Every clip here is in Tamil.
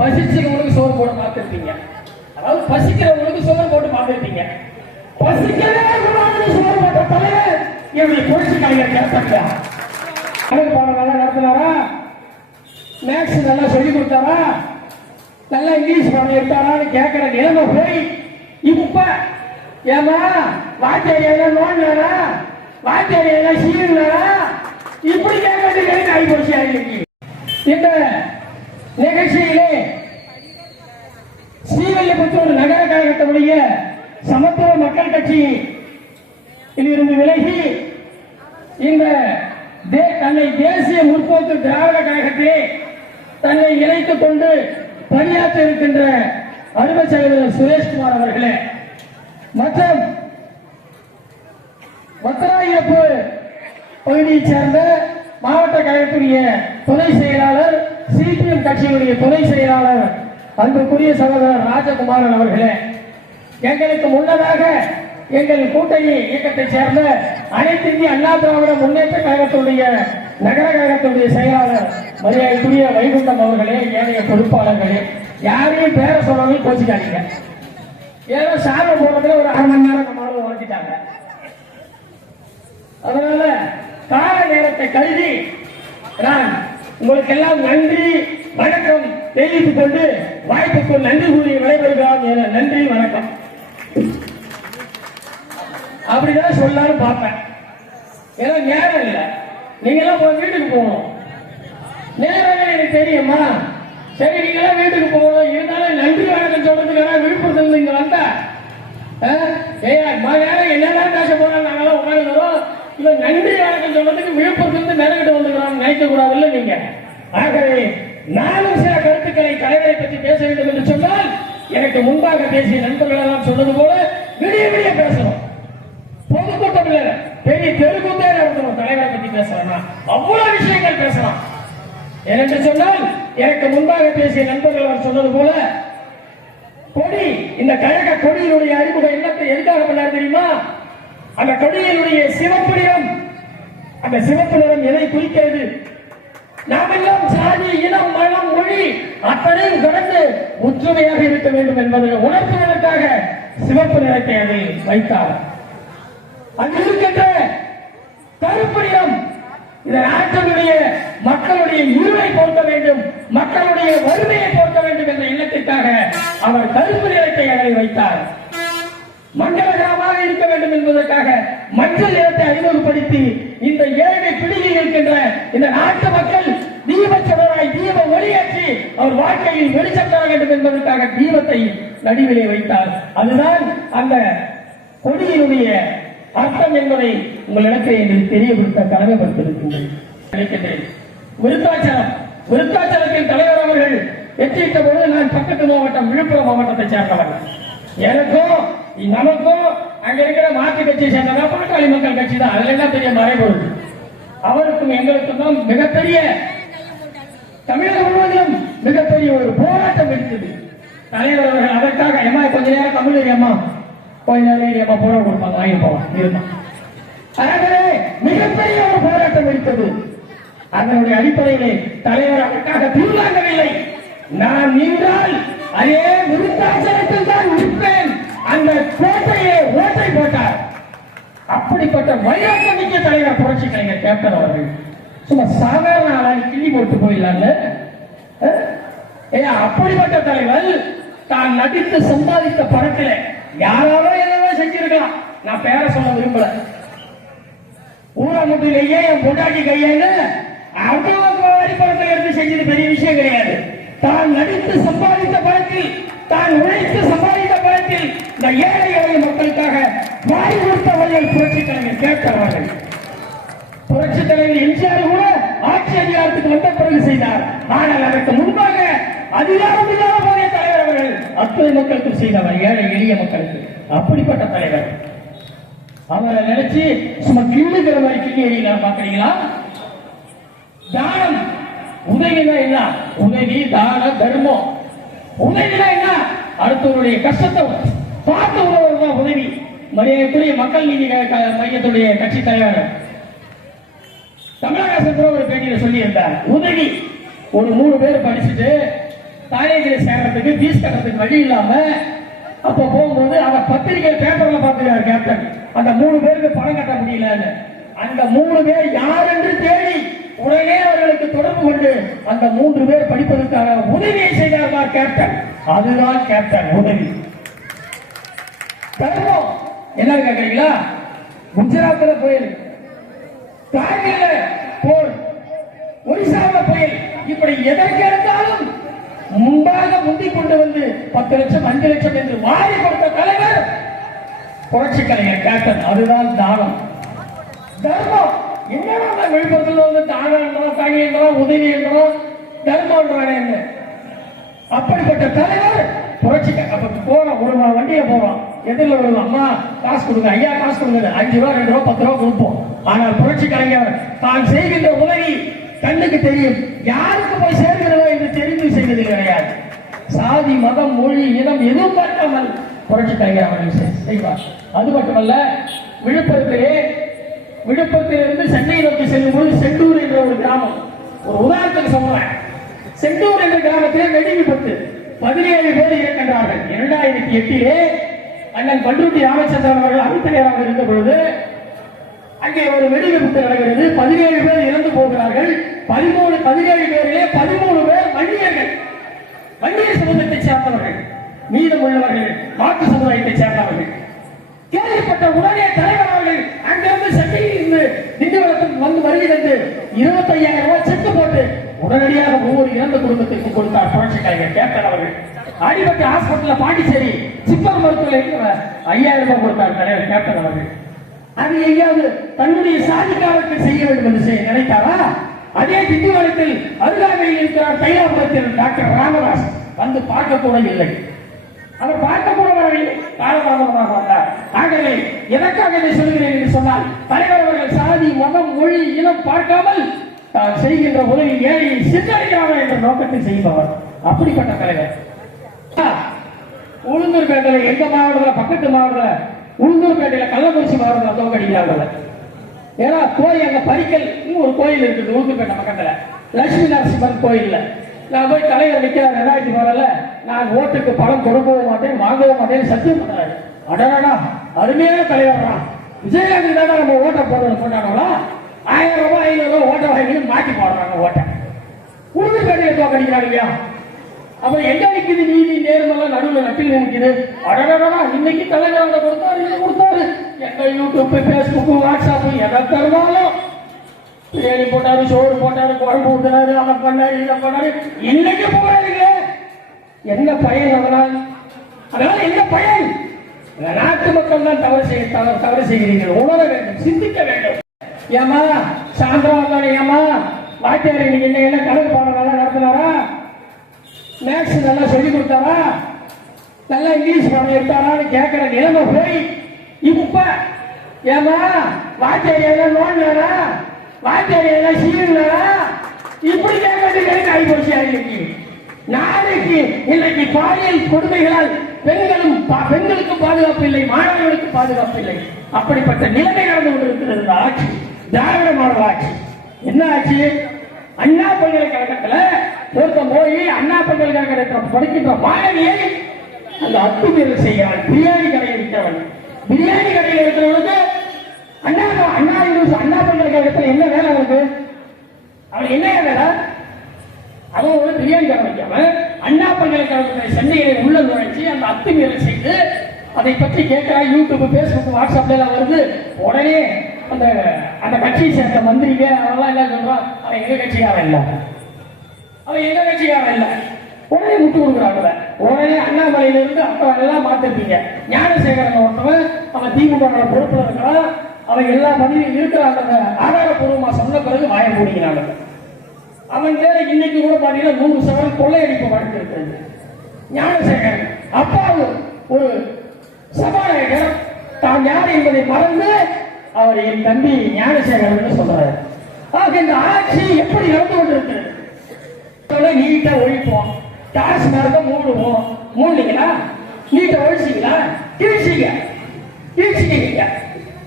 பசிச்சவங்களுக்கு சோறு போட்டு மாத்திருப்பீங்க. அதாவது பசிக்கிறவங்களுக்கு சோறு போட்டு மாத்திருப்பீங்க. பசிக்கவே கூடாதுன்னு சோறு போட்ட தலைவர் என்னுடைய புரட்சி கலைஞர் கேட்டாங்க. கணக்கு பாடம் நல்லா நடத்தினாரா? மேக்ஸ் நல்லா சொல்லி கொடுத்தாரா? நல்லா இங்கிலீஷ் பாடம் எடுத்தாரான்னு கேட்கிற நிலைமை போய் இப்ப ஏமா வாத்தியாரியா லோன் வேணா வாத்தியாரியா இப்படி கேட்க வேண்டிய ஆகி போச்சு இந்த நிகழ்ச்சியிலே நகர சமத்துவ மக்கள் கட்சி இருந்து விலகி இந்த தன்னை தேசிய முற்போக்கு திராவிட கழகத்திலே தன்னை இணைத்துக் கொண்டு பணியாற்ற இருக்கின்ற அருமை செயலர் சுரேஷ்குமார் அவர்களே. மற்றும் வத்தராயப்பு பகுதியைச் சேர்ந்த மாவட்ட கழகத்துடைய துணை செயலாளர் சிபிஎம் கட்சியினுடைய துணை செயலாளர் அன்புக்குரிய சகோதரர் ராஜகுமாரன் அவர்களே. எங்களுக்கு முன்னதாக எங்கள் கூட்டணி இயக்கத்தை சேர்ந்த அனைத்து இந்திய அண்ணா திராவிட முன்னேற்ற கழகத்துடைய நகர கழகத்துடைய செயலாளர் மரியாதைக்குரிய வைகுண்டம் அவர்களே ஏனைய பொறுப்பாளர்களே யாரையும் பேர சொல்லணும் கோச்சிக்காதீங்க. ஏதோ சாமி போனதுல ஒரு அரை மணி நேரம் நம்மளால உழைச்சிட்டாங்க அதனால கால நேரத்தை கருதி நான் உங்களுக்கு எல்லாம் நன்றி வணக்கம் தெரிவித்துக் கொண்டு வாய்ப்புக்கு நன்றி கூறி விடைபெறுகிறோம் என நன்றி வணக்கம். அப்படிதான் சொல்லலாம்னு பார்ப்பேன். ஏன்னா நேரம் இல்லை. நீங்க எல்லாம் வீட்டுக்கு போகணும். நேரம் எனக்கு தெரியுமா சரி நீங்க எல்லாம் வீட்டுக்கு போகணும். இருந்தாலும் நன்றி வணக்கம் சொல்றதுக்கான விழுப்புரத்துல இருந்து இங்க வந்தா. ஏய் பேச போறாங்க நாங்களாம் உட்காந்துக்கிறோம். இல்ல நன்றி வணக்கம் சொல்றதுக்கு விழுப்புரத்துல இருந்து மெனக்கிட்டு வந்துக்கிறோம் நினைக்க கூடாதுல்ல நீங்க. ஆகவே நானும் சில கருத்துக்களை தலைவரை பற்றி பேச வேண்டும் என்று சொன்னால் எனக்கு முன்பாக பேசிய நண்பர்கள் எல்லாம் சொன்னது போல விடிய விடிய பேசணும். நீ தெருக்கூத்தே நடத்தணும் தலைவரை பத்தி பேசலாம்? அவ்வளவு விஷயங்கள் பேசலாம். ஏனென்று சொன்னால் எனக்கு முன்பாக பேசிய நண்பர்கள் அவர் சொன்னது போல கொடி இந்த கழக கொடியினுடைய அறிமுக எண்ணத்தை எதுக்காக பண்ணார் தெரியுமா? அந்த கொடியினுடைய சிவப்பு நிறம் அந்த சிவப்பு நிறம் எதை குறிக்கிறது? நாம் எல்லாம் சாதி இனம் மனம் மொழி அத்தனையும் கடந்து ஒற்றுமையாக இருக்க வேண்டும் என்பதை உணர்த்துவதற்காக சிவப்பு நிறத்தை அதை வைத்தார். அங்கு இருக்கின்ற கருப்பு இந்த நாட்டினுடைய மக்களுடைய இருளை போக்க வேண்டும் மக்களுடைய வறுமையை போக்க வேண்டும் என்ற எண்ணத்திற்காக அவர் கருப்பு நிலத்தை அதை வைத்தார் மங்களகரமாக இருக்க வேண்டும் என்பதற்காக மஞ்சள் நிலத்தை அறிமுகப்படுத்தி இந்த ஏழை பிடியில் இருக்கின்ற இந்த நாட்டு மக்கள் தீபச்சவராய் தீப ஒளியேற்றி அவர் வாழ்க்கையில் வெளிச்சம் தர வேண்டும் என்பதற்காக தீபத்தை நடுவிலே வைத்தார். அதுதான் அந்த கொடியினுடைய அர்த்தம் என்பதை உங்களிடத்தில் எங்களுக்கு தெரியப்படுத்த கடமைப்படுத்திருக்கின்றேன் விருத்தாச்சலம். விருத்தாச்சலத்தின் தலைவர் அவர்கள் வெற்றியிட்ட பொழுது நான் பக்கத்து மாவட்டம் விழுப்புரம் மாவட்டத்தை சேர்ந்தவர். எனக்கும் நமக்கும் அங்க இருக்கிற மாற்று கட்சியை சேர்ந்ததா பாட்டாளி மக்கள் கட்சி தான். அதுல எல்லாம் பெரிய மறைபொருள். அவருக்கும் எங்களுக்கும் தான் மிகப்பெரிய தமிழகம் முழுவதிலும் மிகப்பெரிய ஒரு போராட்டம் இருக்குது தலைவர் அவர்கள் அதற்காக அம்மா கொஞ்ச நேரம் தமிழர் அம்மா கொஞ்ச நேரம் அம்மா போராட்டம் கொடுப்பாங்க வாங்கி போவான் இருந்தான் ஆகவே மிகப்பெரிய ஒரு போராட்டம் இருக்குது அதனுடைய அடிப்படையிலே தலைவர் அதற்காக பின்வாங்கவில்லை நான் நின்றால் அதே விருத்தாச்சலத்தில் தான் நிற்பேன் அந்த கோட்டையை ஓட்டை போட்டார். அப்படிப்பட்ட வைராக்கம் தலைவர் புரட்சி கலைஞர் கேப்டன் அவர்கள். சும்மா சாதாரண ஆளாக கிள்ளி போட்டு போயிடலாம்ல? ஏ அப்படிப்பட்ட தலைவர் தான் நடித்து சம்பாதித்த படத்துல யாராலும் செஞ்சிருக்கலாம் நான் பேர சொல்ல விரும்பல. ஊரமுட்டிலேயே என் பொண்டாட்டி கையேன்னு அவ்வளவு வரிப்படத்தை எடுத்து செஞ்சது பெரிய விஷயம் கிடையாது. தான் நடித்து சம்பாதித்த பணத்தில் தான் உழைத்து சம்பாதித்த பணத்தில் இந்த ஏழை எளிய மக்களுக்காக வாய் கொடுத்தவர்கள் புரட்சி தலைவர் கேட்கிறார்கள் புரட்சி தலைவர் எம்ஜிஆர் கூட ஆட்சி அதிகாரத்துக்கு வந்த பிறகு செய்தார். ஆனால் அதற்கு முன்பாக அதிகாரம் இல்லாத தலைவர் அவர்கள். அத்தனை மக்களுக்கும் செய்தவர் ஏழை எளிய மக்களுக்கு. அப்படிப்பட்ட தலைவர். அவரை நினைச்சு சும்மா கிள்ளுகிற மாதிரி கிள்ளி எறியலாம் பாக்குறீங்களா தானம். உதவினா என்ன? உதவி தான தர்மம். உதவினா என்ன? அடுத்தவருடைய கஷ்டத்தை பார்த்து உதவுறதுதான் உதவி. மரியாதைக்குரிய மக்கள் நீதி க- மையத்துடைய கட்சி தலைவர். தமிழக அரசு ஒரு பேட்டியில சொல்லி இருந்தார் உதவி. ஒரு மூணு பேர் படிச்சுட்டு காலேஜில் சேர்றதுக்கு ஃபீஸ் கட்டுறதுக்கு வழி இல்லாம அப்ப போகும்போது அந்த பத்திரிகை பேப்பர்ல பார்த்துருக்காரு கேப்டன் அந்த மூணு பேருக்கு பணம் கட்ட முடியலன்னு. அந்த மூணு பேர் யார் என்று தேடி உடனே அவர்களுக்கு தொடர்பு கொண்டு அந்த மூன்று பேர் படிப்பதற்காக உதவியை செய்தார் கேப்டன் அதுதான் கேப்டன் உதவி. தர்மம் என்ன கேக்குறீங்களா குஜராத்ல புயல். தாய்ல போர். ஒரிசாவில் புயல். இப்படி எதற்கு எடுத்தாலும் முன்பாக முந்திக் கொண்டு வந்து பத்து லட்சம் அஞ்சு லட்சம் என்று வாரி கொடுத்த தலைவர் புரட்சி கலைஞர் கேப்டன் அதுதான் தானம். தர்மம். என்னடா விழுப்புரத்தில் வந்து தானம் என்றோம் தனி என்றோம் உதவி என்றோம் தர்மம் என்ன? அப்படிப்பட்ட தலைவர் புரட்சி அப்ப போறோம் ஒரு வண்டியை போறோம். எதிரில் ஒரு அம்மா காசு கொடுங்க ஐயா காசு கொடுங்க அஞ்சு ரூபா ரெண்டு ரூபா பத்து ரூபா கொடுப்போம். ஆனால் புரட்சி கலைஞர் தான் செய்கின்ற உதவி கண்ணுக்கு தெரியும். யாருக்கு போய் சேர்கிறதோ என்று தெரிந்து செய்வது கிடையாது. சாதி மதம் மொழி இனம் எதுவும் பார்க்காமல் புரட்சி தலைவர் செய்வார். அது மட்டுமல்ல விழுப்புரத்திலே விழுப்புரத்திலிருந்து சென்னை நோக்கி செல்லும் போது செண்டூர் என்ற ஒரு கிராமம். ஒரு உதாரணத்துக்கு சொல்றேன். செண்டூர் என்ற கிராமத்திலே வெடி விபத்து பதினேழு பேர் இருக்கின்றார்கள் இரண்டாயிரத்தி எட்டிலே அண்ணன் பண்ருட்டி ராமச்சந்திரன் அவர்கள் அமைச்சராக இருந்த பொழுது அங்கே ஒரு வெடி விபத்து நடக்கிறது. பதினேழு பேர் இறந்து போகிறார்கள். பதிமூணு பதினேழு பேரிலே பதிமூணு பேர் வன்னியர்கள். வன்னியர் சமூகத்தை சேர்ந்தவர்கள் மீதம் உள்ளவர்கள் மாற்று சமுதாயத்தை சேர்ந்தவர்கள். கேள்விப்பட்ட உடனே தலைவர் அவர்கள் அங்கிருந்து சென்னையில் இருந்து திண்டிவனத்துக்கு வந்து வருகிறது இருபத்தி ஐயாயிரம் ரூபாய் செக்கு போட்டு உடனடியாக ஒவ்வொரு இறந்த குடும்பத்திற்கு கொடுத்தார் புரட்சி கலைஞர் கேப்டன் அவர்கள். அடிபட்டு ஹாஸ்பிட்டல்ல பாண்டிச்சேரி சிப்பர் மருத்துவமனையில் ஐயாயிரம் ரூபாய் கொடுத்தார் தலைவர் கேப்டன் அவர்கள். அது எங்கேயாவது தன்னுடைய சாதிக்காரர்கள் செய்ய வேண்டும் என்று செய்ய நினைத்தாரா? அதே திண்டிவனத்தில் அருகாமையில் இருக்கிறார் தைலாபுரத்தில் டாக்டர் ராமதாஸ். வந்து பார்க்க கூட இல்லை. அவர் பார்க்க கூட வரவில்லை. காலதாமதமாக வந்தார். ஆகவே எதற்காக இதை சொல்கிறேன் என்று சொன்னால் தலைவர் அவர்கள் சாதி மதம் மொழி இனம் பார்க்காமல் தான் செய்கின்ற உதவி ஏழையை சென்றடைகிறார்கள் என்ற நோக்கத்தை செய்பவர். அப்படிப்பட்ட தலைவர். உளுந்தூர்பேட்டையில எந்த மாவட்டத்தில் பக்கத்து மாவட்டத்தில் உளுந்தூர்பேட்டையில கள்ளக்குறிச்சி மாவட்டத்தில் தோக்கடிக்கிறாங்க ஏன்னா கோயில் அங்க பரிக்கல் ஒரு கோயில் இருக்குது உளுந்தூர்பேட்டை பக்கத்தில். லட்சுமி நரசிம்மன் கோயில்ல. நான் போய் தலைவர் நிக்கிறார் ரெண்டாயிரத்தி பதினால நான் ஓட்டுக்கு பணம் கொடுக்கவும் மாட்டேன் வாங்கவும் மாட்டேன் சத்தியம் பண்றாரு அடடா அருமையான தலைவர் தான் விஜயகாந்த் தானே நம்ம ஓட்டை போடுறது சொன்னாங்களா ஆயிரம் ரூபாய் ஐநூறு ரூபாய் ஓட்டை வாங்கி மாற்றி போடுறாங்க ஓட்டை. உளுந்தூர்பேட்டையை தோக்கடிக்கிறாங்க இல்லையா? அப்ப எங்க நிக்குது நீதி நேர்மெல்லாம் நடுவில் நட்டில் நினைக்குது அடடடா இன்னைக்கு தலைவர் கொடுத்தாரு கொடுத்தாரு. எங்க யூடியூப் பேஸ்புக் வாட்ஸ்அப்பும் எதை தருவாலும் பிரியாணி போட்டாரு சோறு போட்டாரு குழம்பு ஊட்டினாரு அதை பண்ணாரு இதை பண்ணாரு இன்னைக்கு போறாருங்களே என்ன பயன் அதனால் அதனால என்ன பயன் நாட்டு மக்கள் தான் தவறு செய்ய தவறு தவறு செய்கிறீர்கள் உணர வேண்டும் சிந்திக்க வேண்டும் ஏமா சாயந்தரம் வந்தாரு ஏமா வாத்தியார் இன்னைக்கு என்ன என்ன கணக்கு பாடம் நல்லா நடத்தினாரா மேக்ஸ் நல்லா சொல்லி கொடுத்தாரா நல்லா இங்கிலீஷ் பாடம் எடுத்தாரான்னு கேட்கிற நிலைமை போய் இப்ப ஏமா வாத்தியார் எல்லாம் நோண்டாரா வாத்தியார் இப்படி கேட்கறதுக்கு எனக்கு போச்சு இன்னைக்கு நாளைக்கு இன்னைக்கு பாலியல் கொடுமைகளால் பெண்களும் பா- பெண்களுக்கும் பாதுகாப்பு இல்லை மாணவர்களுக்கு பாதுகாப்பு இல்லை. அப்படிப்பட்ட நிலைமை நடந்து கொண்டிருக்கிறது இந்த ஆட்சி. திராவிட மாடல் ஆட்சி. என்ன ஆட்சி? அண்ணா பல்கலைக்கழகத்துல ஒருத்தன் போய் அண்ணா பல்கலைக்கழகத்தில் படிக்கின்ற மாணவியை அந்த அத்துமீறல் செய்கிறான். பிரியாணி கடையில் இருக்கிறவன் பிரியாணி கடையில் இருக்கிறவனுக்கு அண்ணா அண்ணா யூனிவர்சிட்டி அண்ணா பல்கலைக்கழகத்தில் என்ன வேலை அவனுக்கு அவன் என்ன வேலை? அவன் ஒரு பிரியாணி கடை வைக்காம அண்ணா பல்கலைக்கழகத்தில் சென்னையை உள்ள நுழைச்சி அந்த அத்துமீறல் செய்து அதை பற்றி கேட்கிறா யூடியூப் பேஸ்புக் வாட்ஸ்அப்ல எல்லாம் வருது. உடனே அந்த அந்த கட்சியை சேர்ந்த மந்திரிங்க அவெல்லாம் என்ன சொல்றான் அவன் எங்க கட்சிக்காரன் இல்லை. அவன் எங்க கட்சிக்காரன் இல்லை. உடனே முட்டு கொடுக்குறாங்க உடனே அண்ணாமலையிலிருந்து அப்பா எல்லாம் பார்த்திருப்பீங்க. ஞானசேகரன் ஒருத்தவன் அவன் திமுக பொறுப்பில் இருக்கிறான். அவன் எல்லா பதவியும் இருக்கிறாங்க ஆதாரப்பூர்வமா சொன்ன பிறகு வாய மூடிக்கிறாங்க அவன். மேல இன்னைக்கு கூட பாத்தீங்கன்னா நூறு சதவீதம் கொள்ளையடிப்பு வழக்கு இருக்கிறது ஞானசேகரன் அப்பாவு ஒரு சபாநாயகர். தான் யார் என்பதை மறந்து அவர் என் தம்பி ஞானசேகரன் சொல்றாரு. ஆக இந்த ஆட்சி எப்படி நடந்து கொண்டிருக்கிறது? நீட்டா ஒழிப்போம். டாஸ் மேல மூடுவோம். மூடுனீங்களா நீட்டை ஒழிச்சிங்களா கிழிச்சிங்க கிழிச்சிங்க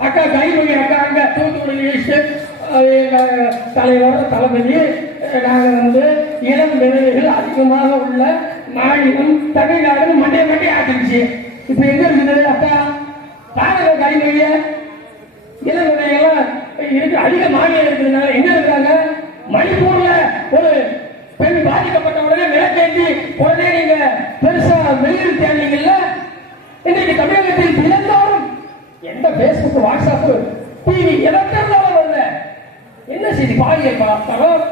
அக்கா கைமொழி அக்கா அங்க தூத்துக்குடி லிஸ்ட் எங்க தலைவர் தளபதி நாங்கள் வந்து இளம் விதவைகள் அதிகமாக உள்ள மாநிலம் தமிழ்நாடு மண்டே மண்டே ஆக்கிடுச்சு இப்ப எங்க இருக்குது அக்கா? பாருங்க கைமொழிய இளம் விதைகள்லாம் இருக்கு அதிக மாநிலம் இருக்கிறதுனால எங்க இருக்காங்க மணிப்பூர்ல ஒரு பெண் பாதிக்கப்பட்ட உடனே நீங்க பெருசா வெளியில் தேடிங்கல்ல இன்னைக்கு தமிழகத்தில் தினந்தோறும் எந்த பேஸ்புக் வாட்ஸ்அப் டிவி எதற்காக வரல. என்ன செய்தி? பாலியல் பார்த்தாலும்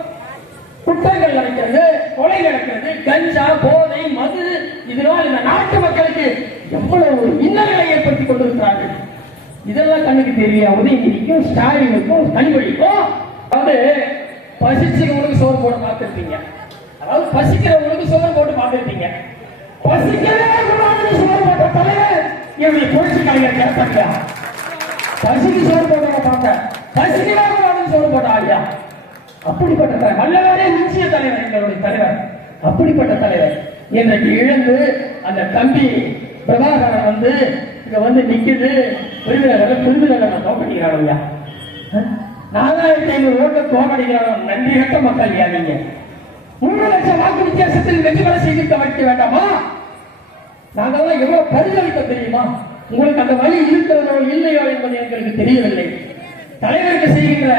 குற்றங்கள் நடக்கிறது கொலை நடக்கிறது கஞ்சா போதை மது இதனால் இந்த நாட்டு மக்களுக்கு எவ்வளவு ஒரு இன்னல்களை ஏற்படுத்தி கொண்டிருக்கிறார்கள். இதெல்லாம் கண்ணுக்கு தெரியல உதயநிதிக்கும் ஸ்டாலினுக்கும் கனிமொழிக்கும் அதாவது பசிச்சவங்களுக்கு சோறு போட பார்த்துருப்பீங்க. அதாவது பசிக்கிறவங்களுக்கு சோறு போட்டு பார்த்துருப்பீங்க. பசிக்கவே கூடாதுன்னு சோறு போட்ட தலைவர் என்னுடைய புரட்சி கலைஞர் கேட்டாங்க பசிக்கு சோறு போட்டவங்க பார்த்தேன் பசிக்கவே கூடாதுன்னு சோறு போட்ட ஆளியா அப்படிப்பட்ட தலைவர். வல்லவரே நிச்சய தலைவர் எங்களுடைய தலைவர். அப்படிப்பட்ட தலைவர். இன்றைக்கு இழந்து அந்த தம்பி பிரபாகரன் வந்து இங்க வந்து நிக்குது. விருதுநகர் விருதுநகர் தோக்கடிக்கிறாங்க ஐயா. நாலாயிரத்தி ஐநூறு ஓட்டு தோக்கடிக்கிறாங்க நன்றி கட்ட மக்கள் யா நீங்க? மூணு லட்சம் வாக்கு வித்தியாசத்தில் வெற்றி பெற செய்திருக்க வைக்க வேண்டாமா? நாங்கள்லாம் எவ்வளவு பரிதவிக்க தெரியுமா? உங்களுக்கு அந்த வழி இருக்கிறதோ இல்லையோ என்பது எங்களுக்கு தெரியவில்லை. தலைவருக்கு செய்கின்ற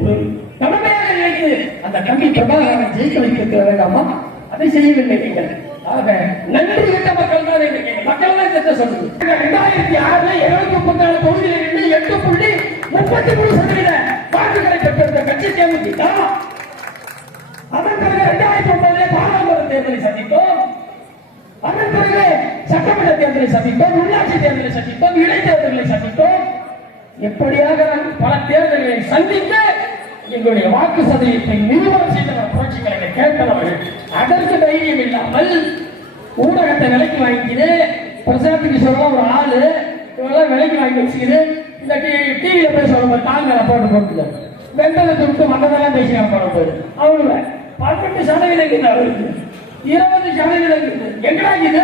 ஒரு கடமையாக நினைத்து அந்த தம்பி பிரபாகரனை ஜெயிக்க வைத்திருக்க வேண்டாமா? அதை செய்யவில்லை நீங்கள். ஆக நன்றி விட்ட மக்கள் தான் மக்கள் தான் செத்த சொல்லுது ரெண்டாயிரத்தி ஆறுல இருநூத்தி முப்பத்தி நாலு தொகுதியில் இருந்து எட்டு புள்ளி முப்பத்தி மூணு சதவீத வாக்குகளை பெற்றிருந்த கட்சி தேமுதிக. அதன் பிறகு இரண்டாயிரத்தி ஒன்பதிலே பாராளுமன்ற தேர்தலை சந்தித்தோம் அதன் பிறகு சட்டமன்ற தேர்தலை சந்தித்தோம் உள்ளாட்சி தேர்தலை சந்தித்தோம் இடைத்தேர்தலை சந்தித்தோம் எப்படியாக நாம் பல தேர்தல்களை சந்தித்து எங்களுடைய வாக்கு சதவீதத்தை நிறுவனம் செய்தவர் புரட்சி கலைஞர் கேட்கிறவர்கள் அதற்கு தைரியம் இல்லாமல் ஊடகத்தை விலைக்கு வாங்கிக்கிது. பிரசாந்த் கிஷோர்லாம் ஒரு ஆளு. இவெல்லாம் விலைக்கு வாங்கி வச்சுக்கிது. இந்த டிவியில போய் சொல்லும்போது தாங்க போட்டு போட்டுது வெந்ததை துட்டு மன்னதெல்லாம் பேசினாங்க போன போது அவங்கள பதினெட்டு சதவீதம் இருபது சதவீதம் இருக்குது இது?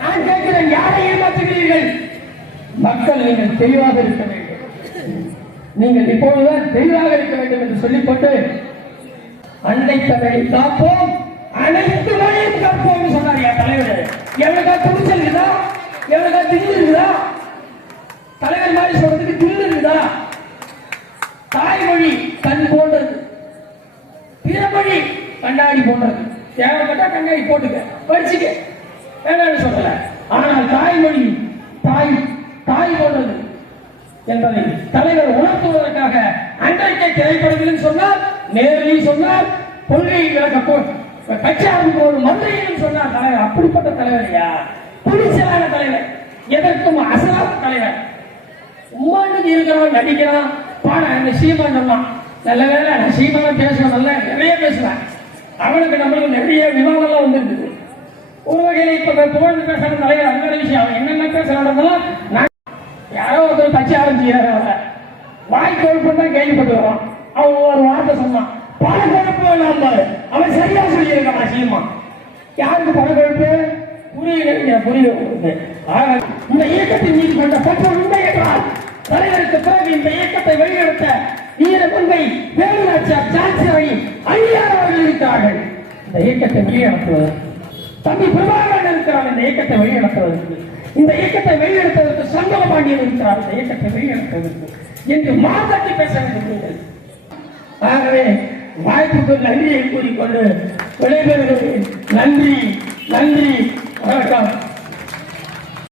நான் கேட்கிறேன் யாரை ஏமாற்றுகிறீர்கள்? மக்கள் நீங்கள் தெளிவாக இருக்க வேண்டும். நீங்கள் இப்பொழுதுதான் தெளிவாக இருக்க வேண்டும் என்று சொல்லிக்கொண்டு அன்னை தமிழை காப்போம். அனைத்து மொழியும் காப்போம் சொன்னார் என் தலைவர். எவ்வளவு துணிச்சல் இருக்குதா எவ்வளவுக்கா தில்லு இருக்குதா? தலைவர் மாதிரி சொல்றதுக்கு தில்லு இருக்குதா? தாய்மொழி தன் போல் கண்ணாடி போடுறது தேவைப்பட்டா கண்ணாடி போட்டுக்க. படிச்சுக்க வேணாம்னு சொல்லல. ஆனால் தாய்மொழி தாய் தாய் போன்றது என்பதை தலைவர் உணர்த்துவதற்காக அன்றைக்கே திரைப்படத்திலும் சொன்னார் நேரில் சொன்னார் கொள்கை விளக்க போட்டு கட்சி ஆரம்பிக்கும் மதுரையிலும் சொன்னார் தலைவர். அப்படிப்பட்ட தலைவர் ஐயா துணிச்சலான தலைவர். எதற்கும் அசலாத தலைவர். உமாண்டு இருக்கிறவன் நடிக்கிறான். பாட அந்த சீமான் சொன்னான். நல்ல வேலை சீமான் பேசுவேன் நல்ல அவனுக்கு நம்மளுக்கு நிறைய விவாதம்லாம் வந்துருக்குது ஒரு வகையில இப்ப புகழ்ந்து பேசுற தலைவர் அந்த விஷயம் அவன் என்னென்ன பேசுறான் நான் யாரோ ஒருத்தர் தச்சு ஆரம்பிச்சு வாய் கொழுப்பு தான் கேள்விப்பட்டு வரோம் அவன் ஒரு வார்த்தை சொன்னான். பல கொழுப்பு வேணாம் அவன் சரியா சொல்லியிருக்கான் சீமா. யாருக்கு பல கொழுப்பு புரியல. புரிய இந்த இயக்கத்தின் மீது கொண்ட பற்ற உண்மை என்றால் தலைவருக்கு பிறகு இந்த இயக்கத்தை வழிநடத்த வீர முன்மை வேலுநாச்சியார் சாட்சியாகி ஐயார் அவர்கள் இருக்கிறார்கள் இந்த இயக்கத்தை வழிநடத்துவது தம்பி பிரபாகரன் இருக்கிறார் இந்த இயக்கத்தை வழிநடத்துவதற்கு இந்த இயக்கத்தை வழிநடத்துவதற்கு சங்கம பாண்டியன் இருக்கிறார் இந்த இயக்கத்தை வழிநடத்துவதற்கு என்று மாதத்தை பேச வேண்டும் நீங்கள். ஆகவே வாய்ப்புக்கு நன்றியை கூறிக்கொண்டு விடைபெறுகிறேன் நன்றி நன்றி வணக்கம்.